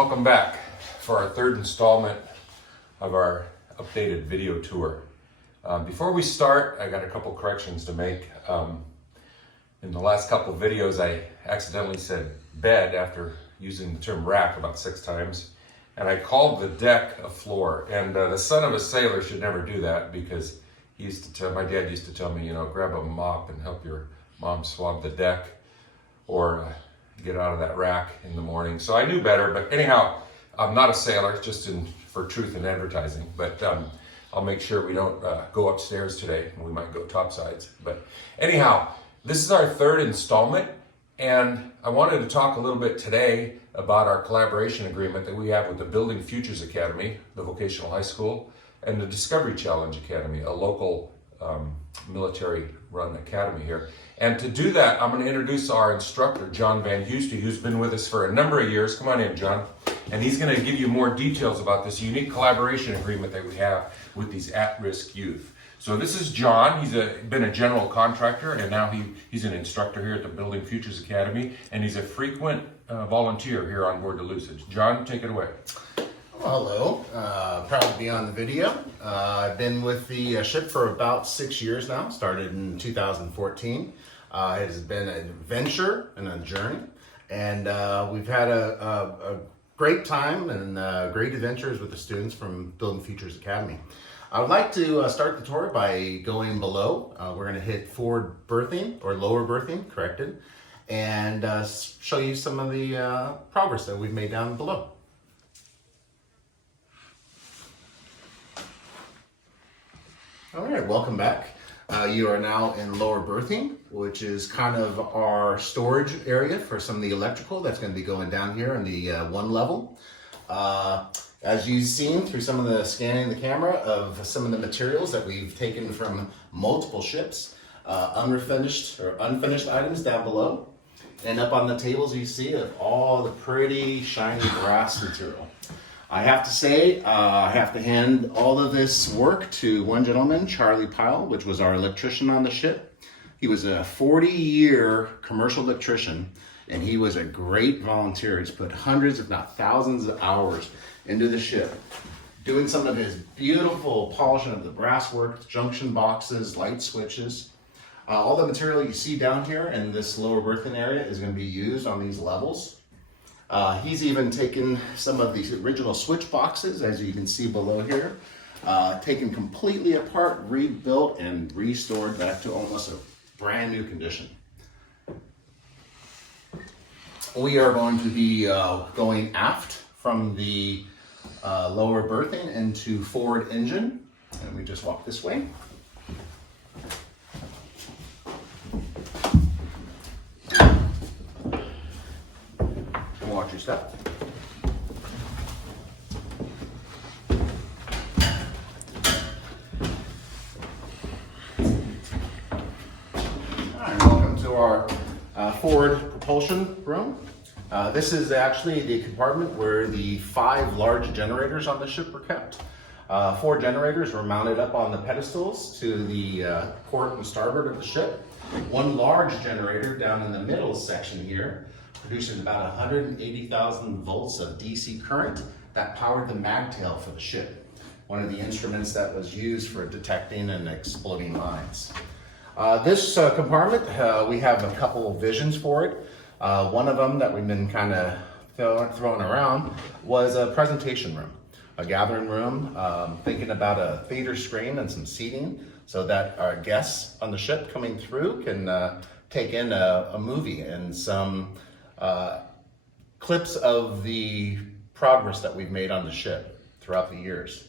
welcome back for our third installment of our updated video tour. Before we start, I got a couple corrections to make. In the last couple of videos, I accidentally said bed after using the term rack about 6 times, and I called the deck a floor. And the son of a sailor should never do that, because my dad used to tell me, grab a mop and help your mom swab the deck, or get out of that rack in the morning. So I knew better, but anyhow, I'm not a sailor, just for truth in advertising. But I'll make sure we don't go upstairs today. We might go topsides. But anyhow, this is our third installment, and I wanted to talk a little bit today about our collaboration agreement that we have with the Building Futures Academy, the vocational high school, and the Discovery Challenge Academy, a local military-run academy here. And to do that, I'm going to introduce our instructor, John Van Huystee, who's been with us for a number of years. Come on in, John. And he's going to give you more details about this unique collaboration agreement that we have with these at-risk youth. So this is John. He's been a general contractor, and now he's an instructor here at the Building Futures Academy, and he's a frequent volunteer here on board the Lucid. John, take it away. Hello, proud to be on the video. I've been with the ship for about 6 years now, started in 2014. It has been an adventure and a journey, and we've had a great time and great adventures with the students from Building Futures Academy. I would like to start the tour by going below. We're going to hit forward berthing, or lower berthing, corrected, and show you some of the progress that we've made down below. All right, welcome back. You are now in lower berthing, which is kind of our storage area for some of the electrical that's going to be going down here in the 1 level. As you've seen through some of the scanning the camera of some of the materials that we've taken from multiple ships, unfinished items down below, and up on the tables you see of all the pretty shiny brass material. I have to say, I have to hand all of this work to one gentleman, Charlie Pyle, which was our electrician on the ship. He was a 40-year commercial electrician, and he was a great volunteer. He's put hundreds, if not thousands of hours into the ship, doing some of his beautiful polishing of the brass work, junction boxes, light switches. All the material you see down here in this lower berthing area is going to be used on these levels. He's even taken some of these original switch boxes, as you can see below here, taken completely apart, rebuilt, and restored back to almost a brand new condition. We are going to be going aft from the lower berthing into forward engine, and we just walk this way. Watch your step. Alright, welcome to our forward propulsion room. This is actually the compartment where the 5 large generators on the ship were kept. 4 generators were mounted up on the pedestals to the port and starboard of the ship. 1 large generator down in the middle section here produces about 180,000 volts of DC current that powered the magtail for the ship, one of the instruments that was used for detecting and exploding mines. This compartment, we have a couple of visions for it. One of them that we've been kind of throwing around was a presentation room, a gathering room, thinking about a theater screen and some seating so that our guests on the ship coming through can take in a movie and some clips of the progress that we've made on the ship throughout the years.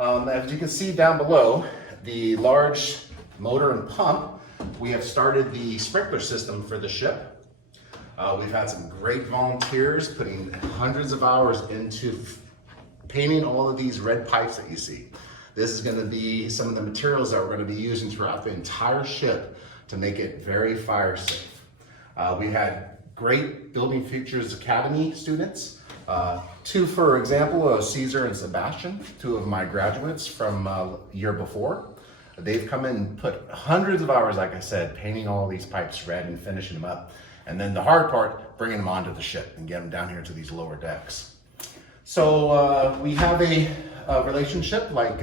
As you can see down below, the large motor and pump, we have started the sprinkler system for the ship. We've had some great volunteers putting hundreds of hours into painting all of these red pipes that you see. This is going to be some of the materials that we're going to be using throughout the entire ship to make it very fire safe. We had great Building Futures Academy students. 2, for example, Caesar and Sebastian, 2 of my graduates from year before. They've come in and put hundreds of hours, like I said, painting all these pipes red and finishing them up. And then the hard part, bringing them onto the ship and getting them down here to these lower decks. So we have a relationship, like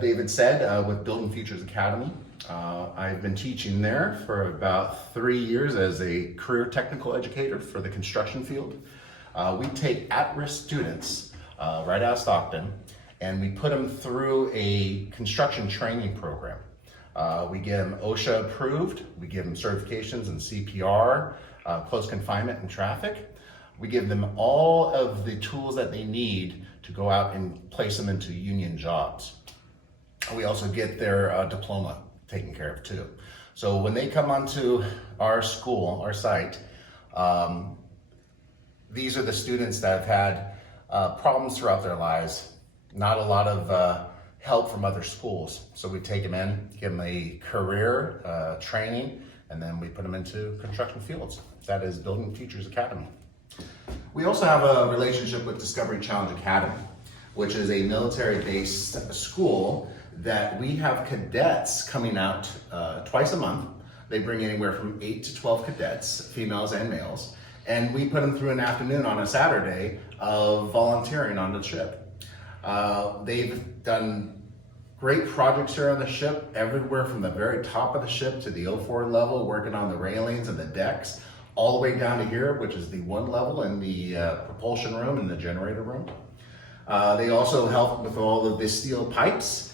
David said, with Building Futures Academy. I've been teaching there for about 3 years as a career technical educator for the construction field. We take at-risk students right out of Stockton, and we put them through a construction training program. We get them OSHA approved, we give them certifications in CPR, close confinement and traffic. We give them all of the tools that they need to go out and place them into union jobs. We also get their diploma taken care of too. So when they come onto our school, our site, these are the students that have had problems throughout their lives, not a lot of help from other schools. So we take them in, give them a career training, and then we put them into construction fields. That is Building Futures Academy. We also have a relationship with Discovery Challenge Academy, which is a military-based school that we have cadets coming out twice a month. They bring anywhere from 8 to 12 cadets, females and males, and we put them through an afternoon on a Saturday of volunteering on the ship. They've done great projects here on the ship, everywhere from the very top of the ship to the 04 level, working on the railings and the decks, all the way down to here, which is the 1 level in the propulsion room and the generator room. They also help with all of the steel pipes,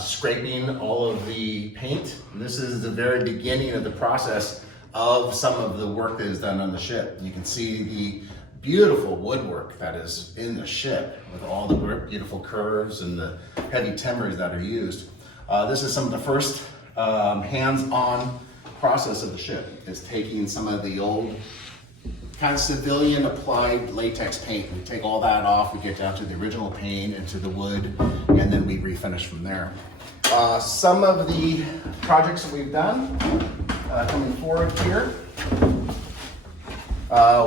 scraping all of the paint. And this is the very beginning of the process of some of the work that is done on the ship. You can see the beautiful woodwork that is in the ship with all the beautiful curves and the heavy timbers that are used. This is some of the first hands-on process of the ship, is taking some of the old kind of civilian applied latex paint. We take all that off, we get down to the original paint, into the wood, and then we refinish from there. Some of the projects that we've done, coming forward here,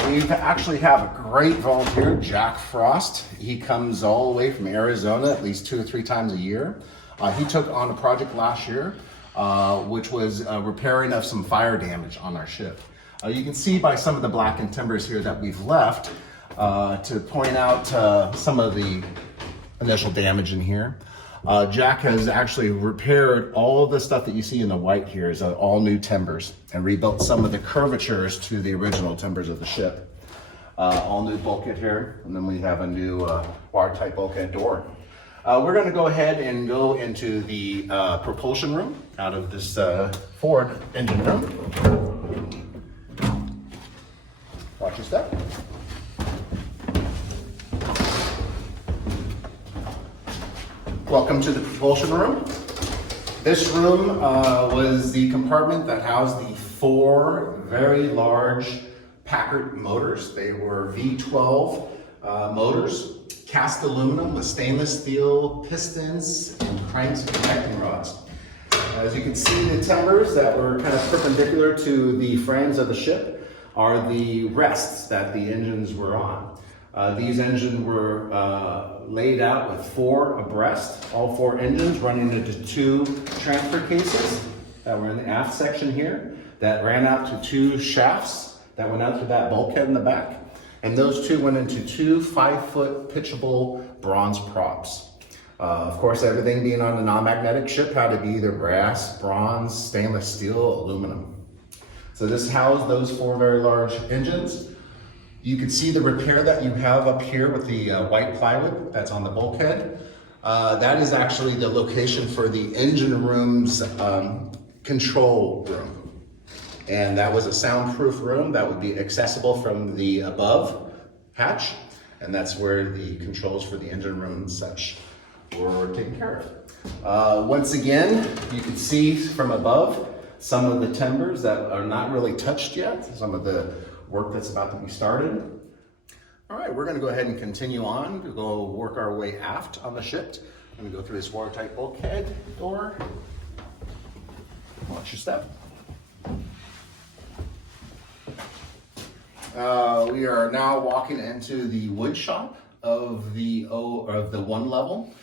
we actually have a great volunteer, Jack Frost. He comes all the way from Arizona at least 2 or 3 times a year. He took on a project last year, which was repairing of some fire damage on our ship. You can see by some of the blackened timbers here that we've left to point out some of the initial damage in here. Jack has actually repaired all of the stuff that you see in the white here is all new timbers, and rebuilt some of the curvatures to the original timbers of the ship. All new bulkhead here, and then we have a new watertight bulkhead door. We're going to go ahead and go into the propulsion room out of this forward engine room. Watch your step. Welcome to the propulsion room. This room was the compartment that housed the 4 very large Packard motors. They were V12 motors, cast aluminum with stainless steel pistons and cranks and connecting rods. As you can see, the timbers that were kind of perpendicular to the frames of the ship are the rests that the engines were on. These engines were laid out with 4 abreast, all 4 engines running into 2 transfer cases that were in the aft section here, that ran out to 2 shafts that went out to that bulkhead in the back. And those 2 went into 2 5-foot pitchable bronze props. Of course, everything being on a non-magnetic ship had to be either brass, bronze, stainless steel, aluminum. So this housed those 4 very large engines. You can see the repair that you have up here with the white plywood that's on the bulkhead. That is actually the location for the engine room's control room. And that was a soundproof room that would be accessible from the above hatch. And that's where the controls for the engine room and such were taken care of. Once again, you can see from above some of the timbers that are not really touched yet, some of the work that's about to be started. All right, we're going to go ahead and continue on. We'll go work our way aft on the ship. I'm going to go through this watertight bulkhead door. Watch your step. We are now walking into the wood shop of the 1 level.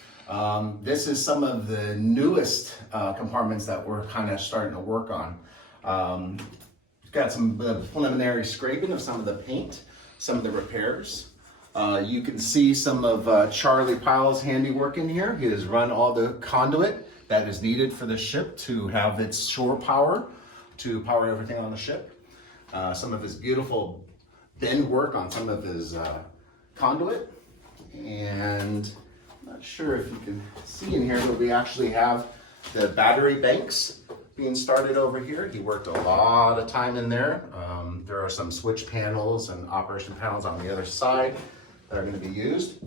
This is some of the newest compartments that we're kind of starting to work on. Got some preliminary scraping of some of the paint, some of the repairs. You can see some of Charlie Pyle's handiwork in here. He has run all the conduit that is needed for the ship to have its shore power, to power everything on the ship. Some of his beautiful bend work on some of his conduit. And I'm not sure if you can see in here, but we actually have the battery banks being started over here. He worked a lot of time in there. There are some switch panels and operation panels on the other side that are going to be used.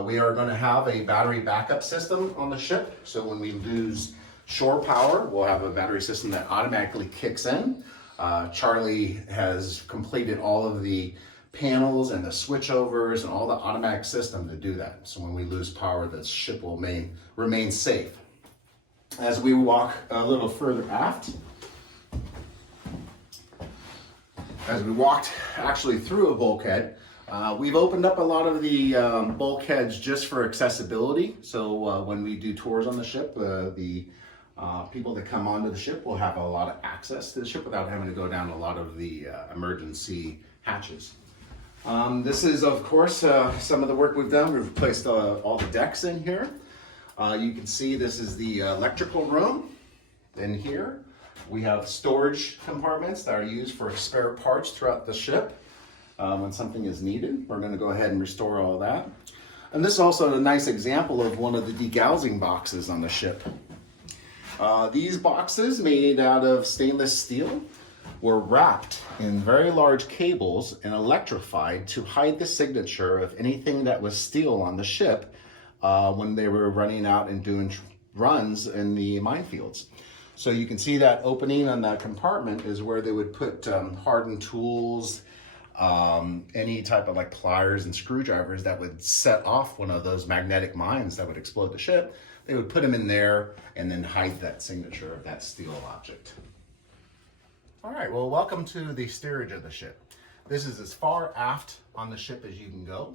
We are going to have a battery backup system on the ship. So when we lose shore power, we'll have a battery system that automatically kicks in. Charlie has completed all of the panels and the switchovers and all the automatic system to do that. So when we lose power, the ship will remain safe. As we walk a little further aft, as we walked actually through a bulkhead, we've opened up a lot of the bulkheads just for accessibility. So when we do tours on the ship, the people that come onto the ship will have a lot of access to the ship without having to go down a lot of the emergency hatches. This is, of course, some of the work we've done. We've placed all the decks in here. You can see this is the electrical room. In here, we have storage compartments that are used for spare parts throughout the ship. When something is needed, we're going to go ahead and restore all that. And this is also a nice example of one of the degaussing boxes on the ship. These boxes, made out of stainless steel, were wrapped in very large cables and electrified to hide the signature of anything that was steel on the ship when they were running out and doing runs in the minefields. So you can see that opening on that compartment is where they would put hardened tools, any type of like pliers and screwdrivers that would set off one of those magnetic mines that would explode the ship. They would put them in there and then hide that signature of that steel object. All right, well, welcome to the steerage of the ship. This is as far aft on the ship as you can go.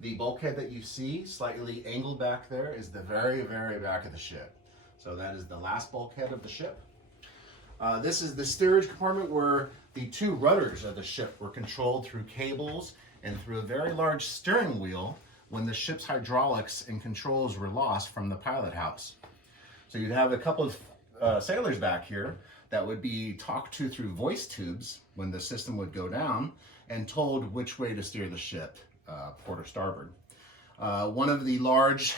The bulkhead that you see slightly angled back there is the very, very back of the ship. So that is the last bulkhead of the ship. This is the steerage compartment where the two rudders of the ship were controlled through cables and through a very large steering wheel when the ship's hydraulics and controls were lost from the pilot house. So you'd have a couple of sailors back here that would be talked to through voice tubes when the system would go down and told which way to steer the ship, port or starboard. One of the large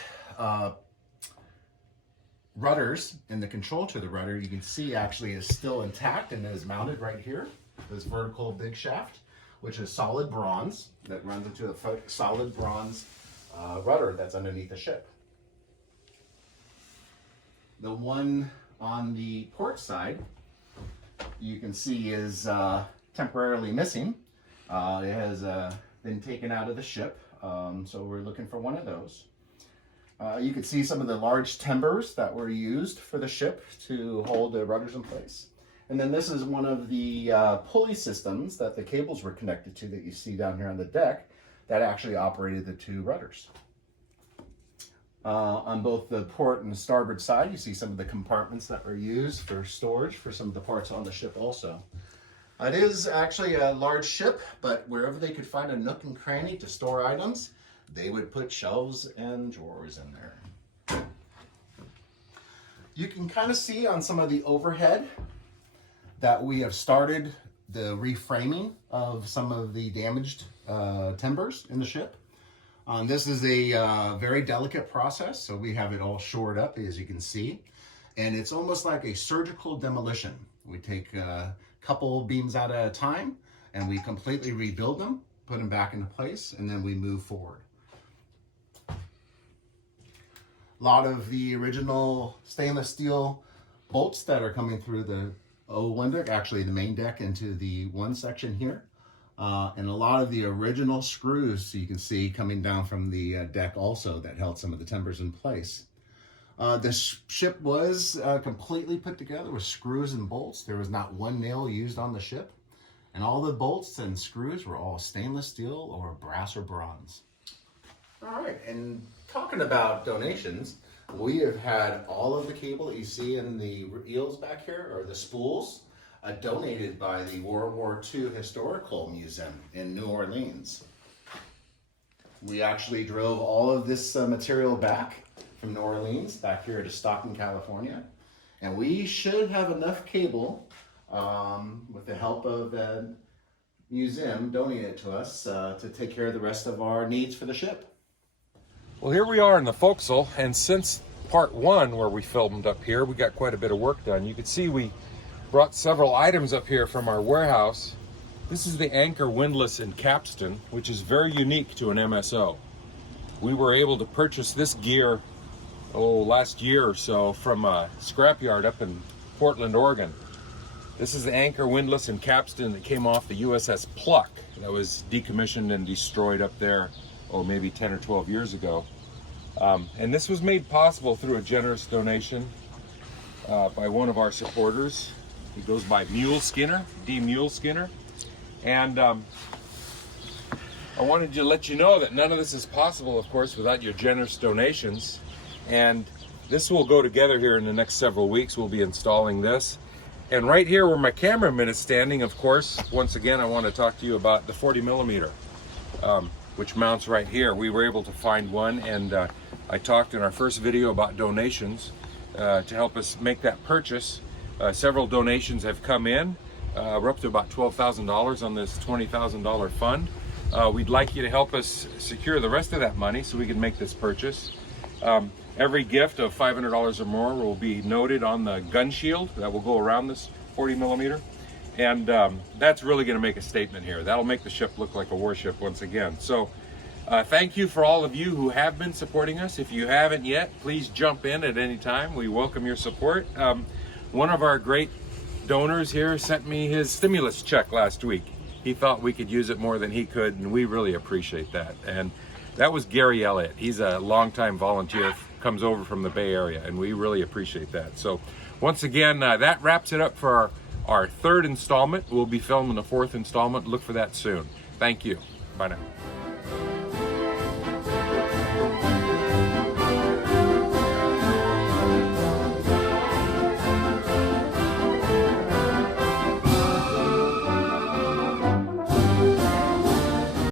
rudders in the control to the rudder, you can see actually is still intact and is mounted right here. This vertical big shaft, which is solid bronze that runs into a solid bronze rudder that's underneath the ship. The one on the port side, you can see is temporarily missing. It has been taken out of the ship, so we're looking for one of those. You can see some of the large timbers that were used for the ship to hold the rudders in place. And then this is one of the pulley systems that the cables were connected to that you see down here on the deck that actually operated the two rudders. On both the port and the starboard side, you see some of the compartments that were used for storage for some of the parts on the ship also. It is actually a large ship, but wherever they could find a nook and cranny to store items, they would put shelves and drawers in there. You can kind of see on some of the overhead that we have started the reframing of some of the damaged timbers in the ship. This is a very delicate process, so we have it all shored up, as you can see. And it's almost like a surgical demolition. We take a couple beams out at a time, and we completely rebuild them, put them back into place, and then we move forward. A lot of the original stainless steel bolts that are coming through the O1 deck, actually the main deck into the one section here. And a lot of the original screws you can see coming down from the deck also that held some of the timbers in place. The ship was completely put together with screws and bolts. There was not one nail used on the ship. And all the bolts and screws were all stainless steel or brass or bronze. All right, and talking about donations, we have had all of the cable that you see in the reels back here, or the spools, donated by the World War II Historical Museum in New Orleans. We actually drove all of this material back from New Orleans, back here to Stockton, California. And we should have enough cable, with the help of the museum donating it to us, to take care of the rest of our needs for the ship. Well, here we are in the forecastle, and since part one where we filmed up here, we got quite a bit of work done. You can see we brought several items up here from our warehouse. This is the anchor windlass and capstan, which is very unique to an MSO. We were able to purchase this gear last year or so from a scrapyard up in Portland, Oregon. This is the anchor windlass and capstan that came off the USS Pluck that was decommissioned and destroyed up there, maybe 10 or 12 years ago. And this was made possible through a generous donation by one of our supporters. He goes by Mule Skinner, D. Mule Skinner. And I wanted to let you know that none of this is possible, of course, without your generous donations. And this will go together here in the next several weeks. We'll be installing this. And right here where my cameraman is standing, of course, once again, I want to talk to you about the 40 millimeter, which mounts right here. We were able to find one, and I talked in our first video about donations to help us make that purchase. Several donations have come in. We're up to about $12,000 on this $20,000 fund. We'd like you to help us secure the rest of that money so we can make this purchase. Every gift of $500 or more will be noted on the gun shield that will go around this 40 millimeter. And that's really going to make a statement here. That'll make the ship look like a warship once again. So thank you for all of you who have been supporting us. If you haven't yet, please jump in at any time. We welcome your support. One of our great donors here sent me his stimulus check last week. He thought we could use it more than he could, and we really appreciate that. And that was Gary Elliott. He's a longtime volunteer, comes over from the Bay Area, and we really appreciate that. So once again, that wraps it up for our third installment. We'll be filming the fourth installment. Look for that soon. Thank you. Bye now.